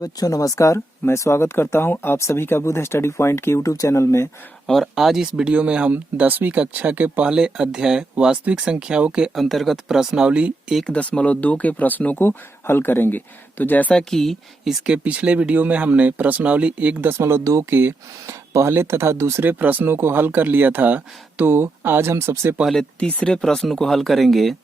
बच्चों नमस्कार। मैं स्वागत करता हूं आप सभी का बुध स्टडी पॉइंट के यूट्यूब चैनल में। और आज इस वीडियो में हम 10वीं कक्षा के पहले अध्याय वास्तविक संख्याओं के अंतर्गत प्रश्नावली 1.2 के प्रश्नों को हल करेंगे। तो जैसा कि इसके पिछले वीडियो में हमने प्रश्नावली 1.2 के पहले तथा दूसरे प्रश्नों को हल कर लिया था, तो आज हम सबसे पहले तीसरे प्रश्न को हल करेंगे।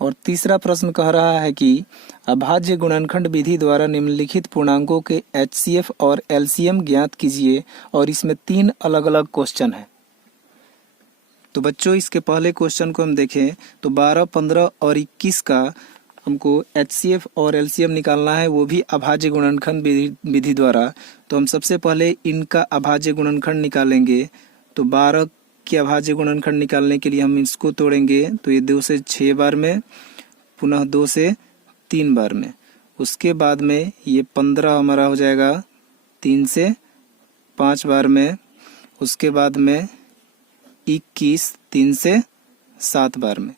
और तीसरा प्रश्न कह रहा है कि अभाज्य गुणनखंड विधि द्वारा निम्नलिखित पूर्णांकों के एचसीएफ और एलसीएम ज्ञात कीजिए। और इसमें 3 अलग अलग क्वेश्चन है। तो बच्चों इसके पहले क्वेश्चन को हम देखें तो 12, 15 और 21 का हमको एचसीएफ और एलसीएम निकालना है, वो भी अभाज्य गुणनखंड विधि द्वारा। तो हम सबसे पहले इनका अभाज्य गुणनखंड निकालेंगे। तो 12 के अभाज्य गुणनखंड निकालने के लिए हम इसको तोड़ेंगे, तो ये 2 से 6 बार में, पुनः 2 से 3 बार में। उसके बाद में ये 15 हमारा हो जाएगा 3 से 5 बार में। उसके बाद में 21 3 से 7 बार में।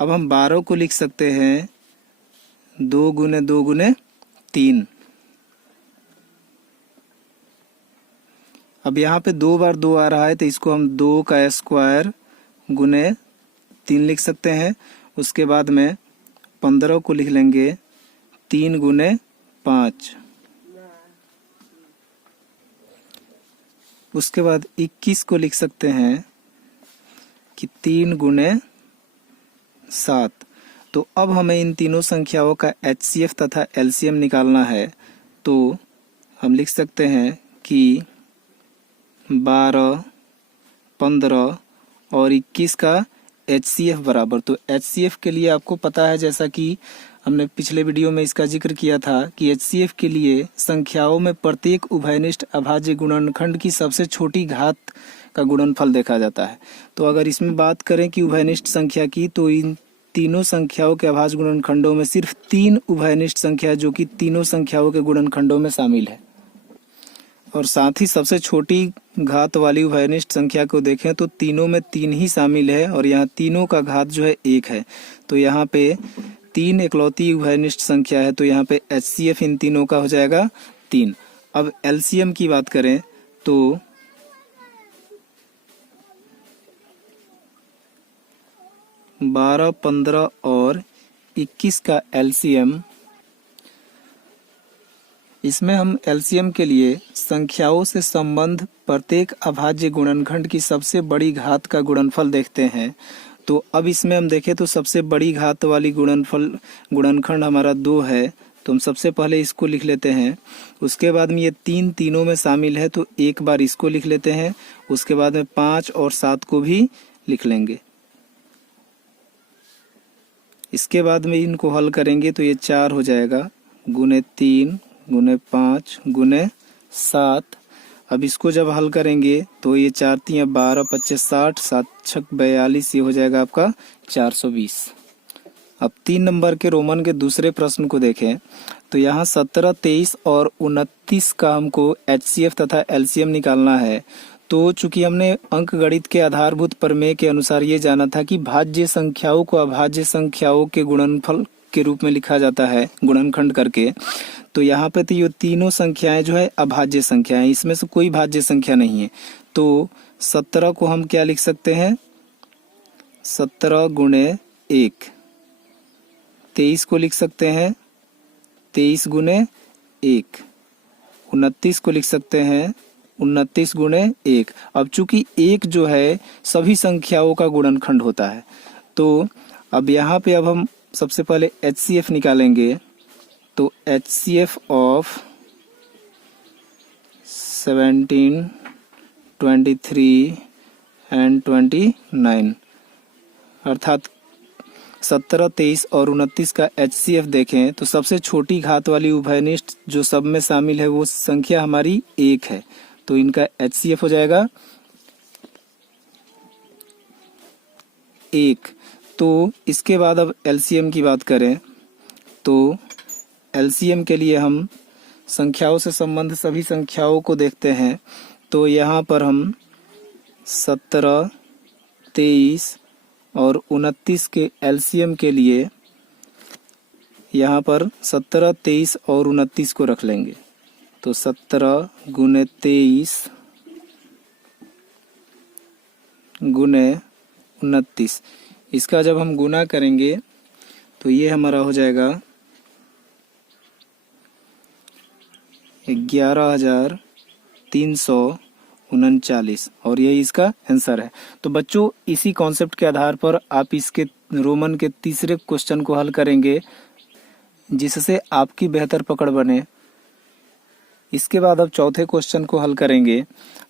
अब हम 12 को लिख सकते हैं 2 गुने 2 गुने 3। अब यहाँ पे 2 बार 2 आ रहा है, तो इसको हम 2 का स्क्वायर गुने 3 लिख सकते हैं। उसके बाद में 15 को लिख लेंगे 3 गुने 5। उसके बाद 21 को लिख सकते हैं कि 3 गुने 7। तो अब हमें इन तीनों संख्याओं का एचसीएफ तथा एलसीएम निकालना है। तो हम लिख सकते हैं कि 12, 15 और 21 का एचसीएफ बराबर। तो एचसीएफ के लिए आपको पता है, जैसा कि हमने पिछले वीडियो में इसका जिक्र किया था, कि एचसीएफ के लिए संख्याओं में प्रत्येक उभयनिष्ठ अभाज्य गुणनखंड की सबसे छोटी घात का गुणनफल देखा जाता है। तो अगर इसमें बात करें कि उभयनिष्ठ संख्या की, तो इन तीनों संख्याओं के अभाज्य गुणनखंडों में सिर्फ 3 उभयनिष्ठ संख्या जो कि तीनों संख्याओं के गुणनखंडों में शामिल है। और साथ ही सबसे छोटी घात वाली उभयनिष्ठ संख्या को देखें तो तीनों में 3 ही शामिल है, और यहाँ तीनों का घात जो है 1 है। तो यहाँ पे 3 एकलौती उभयनिष्ठ संख्या है, तो यहाँ पे एचसीएफ इन तीनों का हो जाएगा 3। अब एलसीएम की बात करें तो 12, 15 और 21 का एलसीएम, इसमें हम एलसीएम के लिए संख्याओं से संबंध प्रत्येक अभाज्य गुणनखंड की सबसे बड़ी घात का गुणनफल देखते हैं। तो अब इसमें हम देखें तो सबसे बड़ी घात वाली गुणनखंड हमारा 2 है, तो हम सबसे पहले इसको लिख लेते हैं। उसके बाद में ये 3 तीनों में शामिल है, तो एक बार इसको लिख लेते हैं। उसके बाद में 5 और 7 को भी लिख लेंगे। इसके बाद में इनको हल करेंगे तो ये 4 हो जाएगा गुने 3 गुने 5 गुने 7। अब इसको जब हल करेंगे तो ये 4 3 12 25 60 7 6 42, ये हो जाएगा आपका 420। अब 3 नंबर के रोमन के दूसरे प्रश्न को देखें तो यहाँ 17, 23 और 29 का हमको एचसीएफ तथा एलसीएम निकालना है। तो चूंकि हमने अंक गणित के आधारभूत प्रमेय के अनुसार ये जाना था कि भाज्य संख्याओं को अभाज्य संख्याओं के गुणनफल के रूप में लिखा जाता है गुणनखंड करके, तो यहाँ पे तो ये तीनों संख्याएं जो है अभाज्य संख्याएं, इसमें से कोई भाज्य संख्या नहीं है। तो 17 को हम क्या लिख सकते हैं, 17 गुणे 1। 23 को लिख सकते हैं 23 गुणे 1। 29 को लिख सकते हैं 29 गुणे 1। अब चूंकि 1 जो है सभी संख्याओं का गुणनखंड होता है, तो अब यहाँ पे अब हम सबसे पहले एचसीएफ निकालेंगे। तो एचसीएफ ऑफ 17, 23 एंड 29, अर्थात 17, 23 और 29 का एचसीएफ देखें तो सबसे छोटी घात वाली उभयनिष्ठ जो सब में शामिल है वो संख्या हमारी 1 है, तो इनका एचसीएफ हो जाएगा 1। तो इसके बाद अब एलसीएम की बात करें तो एलसीएम के लिए हम संख्याओं से संबंध सभी संख्याओं को देखते हैं। तो यहाँ पर हम 17, 23 और 29 के एलसीएम के लिए यहाँ पर 17, 23 और 29 को रख लेंगे। तो 17 गुने 23 गुने 29, इसका जब हम गुना करेंगे तो ये हमारा हो जाएगा 11,339 और यही इसका आंसर है। तो बच्चों इसी कॉन्सेप्ट के आधार पर आप इसके रोमन के तीसरे क्वेश्चन को हल करेंगे, जिससे आपकी बेहतर पकड़ बने। इसके बाद अब चौथे क्वेश्चन को हल करेंगे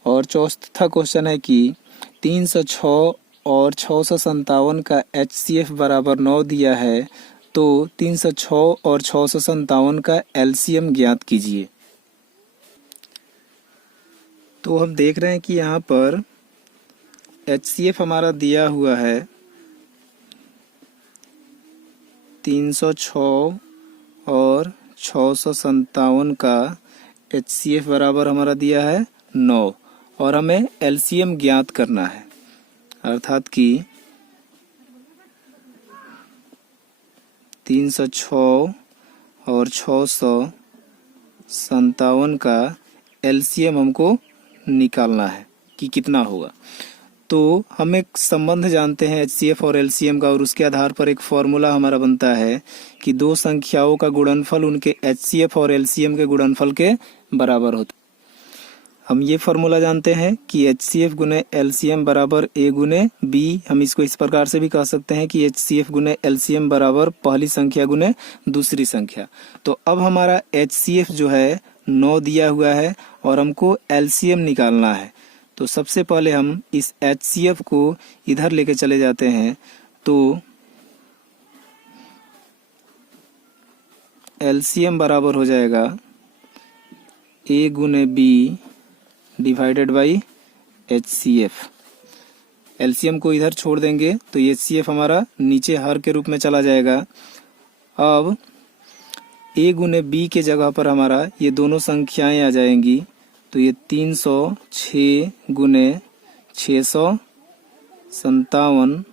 और चौथा क्वेश्चन है कि 306 और 657 का HCF बराबर 9 दिया है, तो 306 और 657 का LCM ज्ञात कीजिए। तो हम देख रहे हैं कि यहाँ पर HCF हमारा दिया हुआ है 306 और 657 का HCF बराबर हमारा दिया है 9 और हमें LCM ज्ञात करना है, अर्थात कि 306 और 657 का LCM हमको निकालना है कि कितना होगा। तो हम एक संबंध जानते हैं HCF और LCM का, और उसके आधार पर एक फॉर्मूला हमारा बनता है कि दो संख्याओं का गुणनफल उनके HCF और LCM के गुणनफल के बराबर होता है। हम ये फॉर्मूला जानते हैं कि HCF गुने LCM बराबर A गुने B। हम इसको इस प्रकार से भी कह सकते हैं कि HCF गुने LCM बराबर पहली संख्या गुने दूसरी संख्या। तो अब हमारा HCF जो है 9 दिया हुआ है और हमको LCM निकालना है। तो सबसे पहले हम इस HCF को इधर लेके चले जाते हैं। तो LCM बराबर हो जाएगा A गुने B divided by HCF। LCM को इधर छोड़ देंगे तो HCF हमारा नीचे हर के रूप में चला जाएगा। अब A गुने B के जगह पर हमारा ये दोनों संख्याएं आ जाएंगी। तो ये 306 गुने 657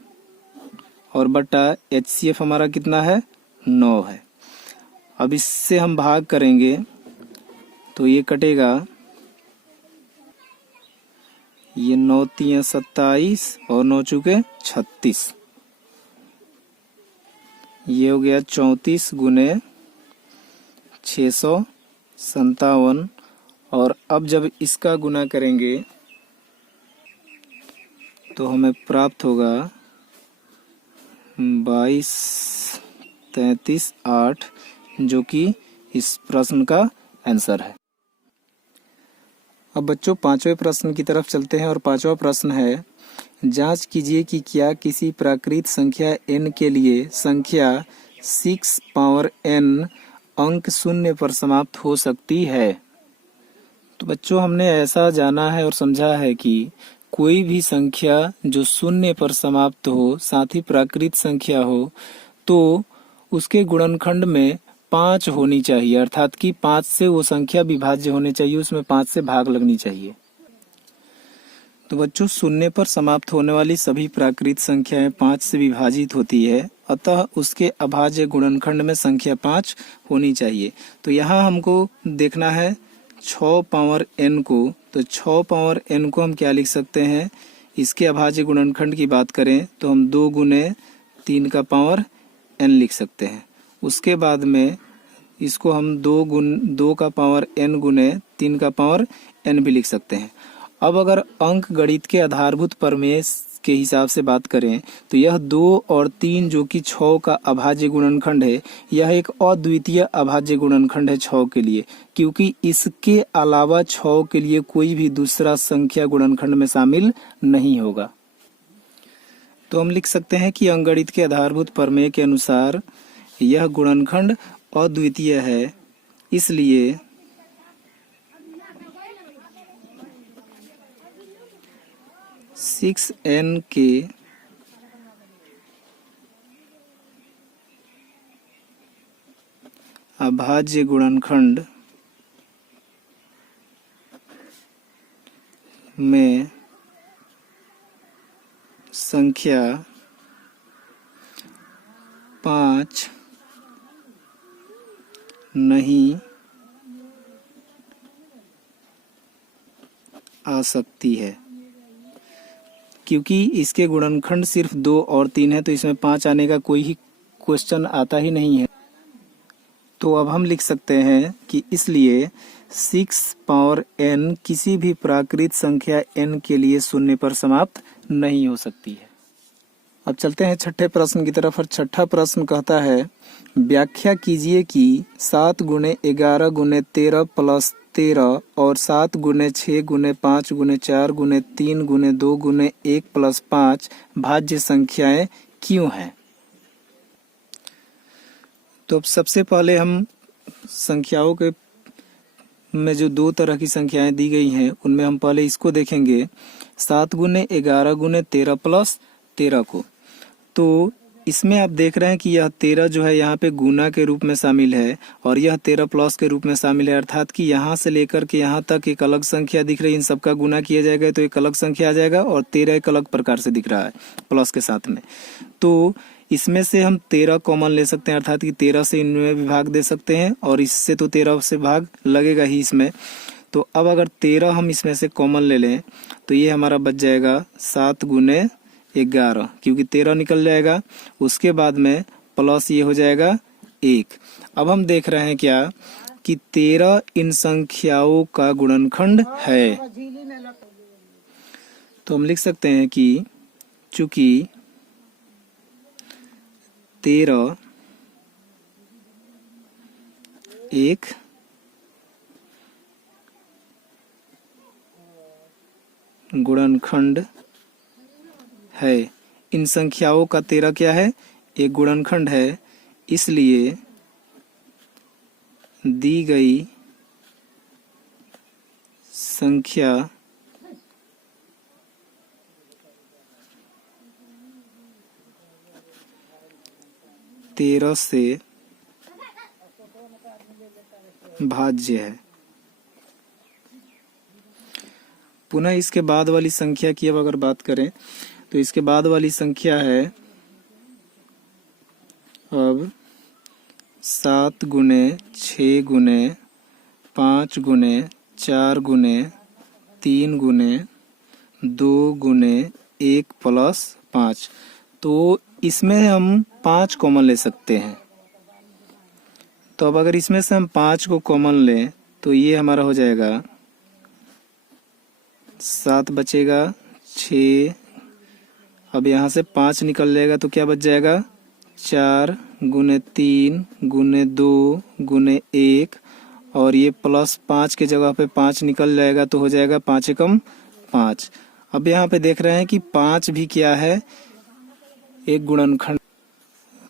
और बटा HCF हमारा कितना है 9 है। अब इससे हम भाग करेंगे तो ये कटेगा, ये 9 तिया 27 और 9 चुके 36, ये हो गया 34 गुने 657 और अब जब इसका गुना करेंगे तो हमें प्राप्त होगा 22, 33, 8 जो कि इस प्रश्न का आंसर है। अब बच्चों पांचवें प्रश्न की तरफ चलते हैं और पांचवा प्रश्न है, जांच कीजिए कि क्या किसी प्राकृत संख्या n के लिए संख्या 6 पावर n अंक शून्य पर समाप्त हो सकती है। तो बच्चों हमने ऐसा जाना है और समझा है कि कोई भी संख्या जो शून्य पर समाप्त हो, साथ ही प्राकृत संख्या हो, तो उसके गुणनखंड में 5 होनी चाहिए, अर्थात कि 5 से वो संख्या विभाज्य होनी चाहिए, उसमें 5 से भाग लगनी चाहिए। तो बच्चों शून्य पर समाप्त होने वाली सभी प्राकृत संख्याएं 5 से विभाजित होती है, अतः उसके अभाज्य गुणनखंड में संख्या 5 होनी चाहिए। तो यहाँ हमको देखना है 6 पावर n को। तो 6 पावर n को हम क्या लिख सकते हैं, इसके अभाज्य गुणनखंड की बात करें तो हम 2 गुने 3 का पावर n लिख सकते हैं। उसके बाद में इसको हम 2 का पावर n गुने 3 का पावर n भी लिख सकते हैं। अब अगर अंक गणित के आधारभूत प्रमेय के हिसाब से बात करें तो यह 2 और 3 जो कि 6 का अभाज्य गुणनखंड है, यह एक अद्वितीय अभाज्य गुणनखंड है 6 के लिए, क्योंकि इसके अलावा 6 के लिए कोई भी दूसरा संख्या गुणनखंड में शामिल नहीं होगा। तो हम लिख सकते हैं कि अंकगणित के आधारभूत प्रमेय के अनुसार यह गुणनखंड अद्वितीय है, इसलिए सिक्स n के अभाज्य गुणनखंड में संख्या 5 नहीं आ सकती है, क्योंकि इसके गुणनखंड सिर्फ 2 और 3 है, तो इसमें 5 आने का कोई ही क्वेश्चन आता ही नहीं है। तो अब हम लिख सकते हैं कि इसलिए 6 पावर n किसी भी प्राकृत संख्या n के लिए शून्य पर समाप्त नहीं हो सकती है। अब चलते हैं छठे प्रश्न की तरफ, और छठा प्रश्न कहता है व्याख्या कीजिए कि 7 गुणे 11 गुणे 13 प्लस 13 और 7 गुणे 6 गुणे 5 गुणे 4 गुणे 3 गुणे 2 गुणे 1 प्लस 5 भाज्य संख्याएं क्यों हैं। तो अब सबसे पहले हम संख्याओं के में जो 2 तरह की संख्याएं दी गई हैं उनमें हम पहले इसको देखेंगे, 7 गुणे 11 गुणे 13 प्लस 13 को। तो इसमें आप देख रहे हैं कि यह 13 जो है यहाँ पे गुना के रूप में शामिल है और यह 13 प्लस के रूप में शामिल है, अर्थात कि यहाँ से लेकर के यहाँ तक एक अलग संख्या दिख रही है, इन सबका गुना किया जाएगा तो एक अलग संख्या आ जाएगा, और 13 एक अलग प्रकार से दिख रहा है प्लस के साथ में। तो इसमें से हम 13 कॉमन ले सकते हैं, अर्थात कि 13 से इनमें भी भाग दे सकते हैं, और इससे तो 13 से भाग लगेगा ही इसमें। तो अब अगर 13 हम इसमें से कॉमन ले लें तो ये हमारा बच जाएगा 7 गुणे 11, क्योंकि 13 निकल जाएगा, उसके बाद में प्लस ये हो जाएगा 1। अब हम देख रहे हैं क्या कि 13 इन संख्याओं का गुणनखंड है, तो हम लिख सकते हैं कि चूंकि 13 एक गुणनखंड है, इन संख्याओं का 13 क्या है, एक गुणनखंड है, इसलिए दी गई संख्या तेरह से भाज्य है। पुनः इसके बाद वाली संख्या की अब अगर बात करें तो इसके बाद वाली संख्या है अब 7 गुणे 6 गुणे 5 गुणे 4 गुणे 3 गुणे 2 गुणे 1 प्लस 5। तो इसमें हम 5 कॉमन ले सकते हैं। तो अब अगर इसमें से हम 5 को कॉमन लें तो ये हमारा हो जाएगा 7 बचेगा 6, अब यहाँ से 5 निकल जाएगा तो क्या बच जाएगा 4 गुणे 3 गुणे 2 गुणे 1, और ये प्लस 5 के जगह पे 5 निकल जाएगा तो हो जाएगा 5 एकम 5। अब यहाँ पे देख रहे हैं कि 5 भी क्या है, एक गुणनखंड।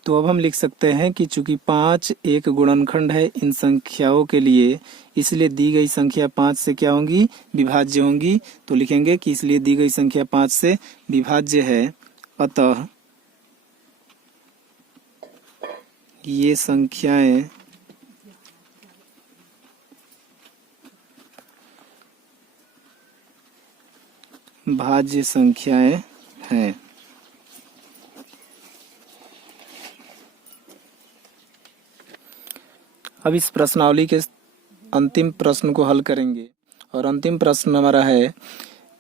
तो अब हम लिख सकते हैं कि चूंकि 5 एक गुणनखंड है इन संख्याओं के लिए, इसलिए दी गई संख्या 5 से क्या होंगी, विभाज्य होंगी। तो लिखेंगे कि इसलिए दी गई संख्या 5 से विभाज्य है, अतः ये संख्याएं भाज्य संख्याएं हैं। अब इस प्रश्नावली के अंतिम प्रश्न को हल करेंगे, और अंतिम प्रश्न हमारा है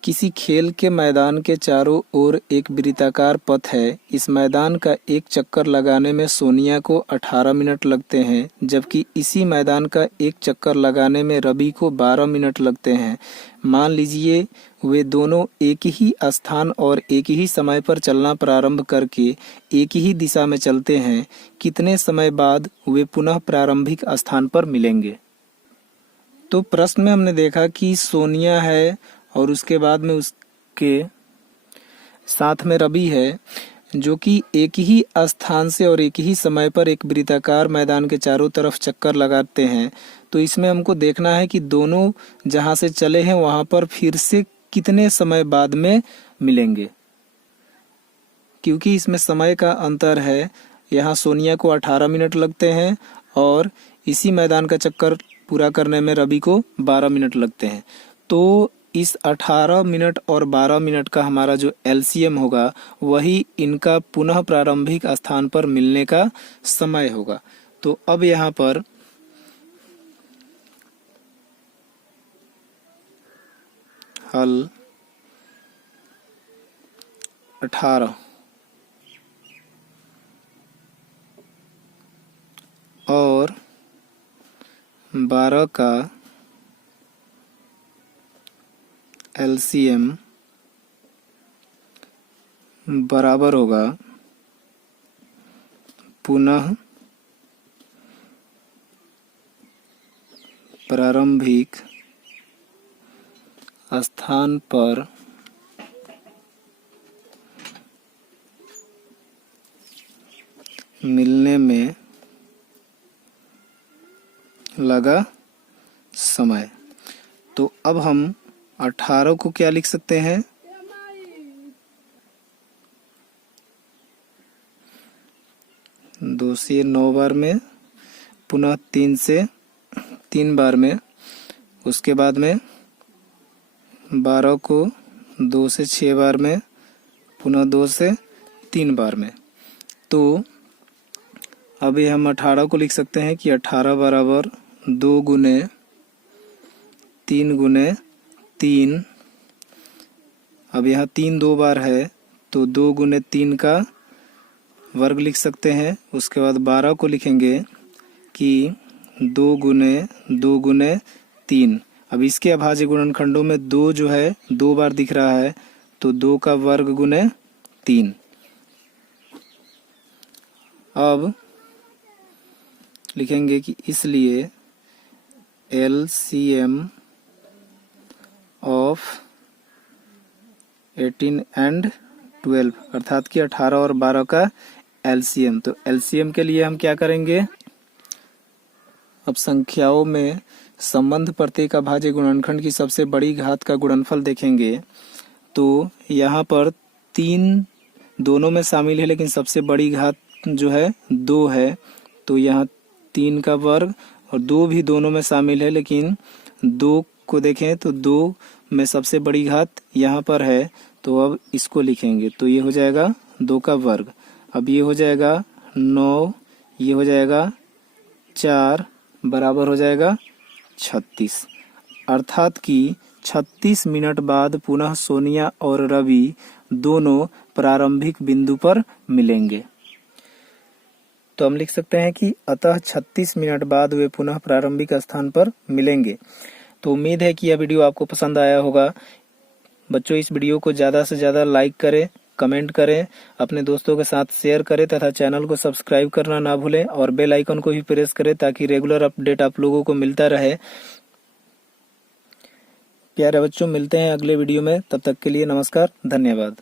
किसी खेल के मैदान के चारों ओर एक वृत्ताकार पथ है। इस मैदान का एक चक्कर लगाने में सोनिया को 18 मिनट लगते हैं, जबकि इसी मैदान का एक चक्कर लगाने में रवि को 12 मिनट लगते हैं। मान लीजिए वे दोनों एक ही स्थान और एक ही समय पर चलना प्रारंभ करके एक ही दिशा में चलते हैं। कितने समय बाद वे पुनः प्रारंभिक स्थान पर मिलेंगे। तो प्रश्न में हमने देखा कि सोनिया है और उसके बाद में उसके साथ में रवि है, जो कि एक ही स्थान से और एक ही समय पर एक वृत्ताकार मैदान के चारों तरफ चक्कर लगाते हैं। तो इसमें हमको देखना है कि दोनों जहां से चले हैं वहां पर फिर से कितने समय बाद में मिलेंगे, क्योंकि इसमें समय का अंतर है। यहाँ सोनिया को 18 मिनट लगते हैं और इसी मैदान का चक्कर पूरा करने में रवि को 12 मिनट लगते हैं। तो इस 18 मिनट और 12 मिनट का हमारा जो एलसीएम होगा वही इनका पुनः प्रारंभिक स्थान पर मिलने का समय होगा। तो अब यहाँ पर हल 18 और 12 का एलसीएम बराबर होगा पुनः प्रारंभिक स्थान पर मिलने में लगा समय। तो अब हम 18 को क्या लिख सकते हैं? 2 से 9 बार में, पुनः 3 से 3 बार में, उसके बाद में 12 को 2 से 6 बार में, पुनः 2 से 3 बार में। तो अभी हम 18 को लिख सकते हैं कि 18 बराबर 2 गुने 3 गुने 3। अब यहाँ 3 2 बार है तो 2 गुने 3 का वर्ग लिख सकते हैं। उसके बाद 12 को लिखेंगे कि 2 गुने 3। अब इसके अभाज्य गुणनखंडों में 2 जो है 2 बार दिख रहा है तो 2 का वर्ग गुने 3। अब लिखेंगे कि इसलिए LCM ऑफ 18 एंड 12 अर्थात कि 18 और 12 का LCM। तो LCM के लिए हम क्या करेंगे? अब संख्याओं में संबंध प्रत्येक अभाज्य गुणनखंड की सबसे बड़ी घात का गुणनफल देखेंगे तो यहाँ पर 3 दोनों में शामिल है, लेकिन सबसे बड़ी घात जो है 2 है। तो यहाँ 3 का वर्ग और 2 भी दोनों में शामिल है, लेकिन 2 को देखें तो 2 में सबसे बड़ी घात यहाँ पर है। तो अब इसको लिखेंगे तो ये हो जाएगा 2 का वर्ग। अब ये हो जाएगा 9, ये हो जाएगा 4 बराबर हो जाएगा 36। अर्थात कि 36 मिनट बाद पुनः सोनिया और रवि दोनों प्रारंभिक बिंदु पर मिलेंगे। तो हम लिख सकते हैं कि अतः 36 मिनट बाद वे पुनः प्रारंभिक स्थान पर मिलेंगे। तो उम्मीद है कि यह वीडियो आपको पसंद आया होगा। बच्चों, इस वीडियो को ज़्यादा से ज़्यादा लाइक करें, कमेंट करें, अपने दोस्तों के साथ शेयर करें तथा चैनल को सब्सक्राइब करना ना भूलें और बेल आइकन को भी प्रेस करें ताकि रेगुलर अपडेट आप लोगों को मिलता रहे। प्यारे बच्चों, मिलते हैं अगले वीडियो में। तब तक के लिए नमस्कार, धन्यवाद।